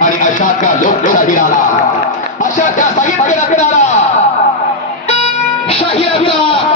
आणि अशा त्या लोकशाहीराला अशा त्या साहित्य रत्नाला शाही अभिराम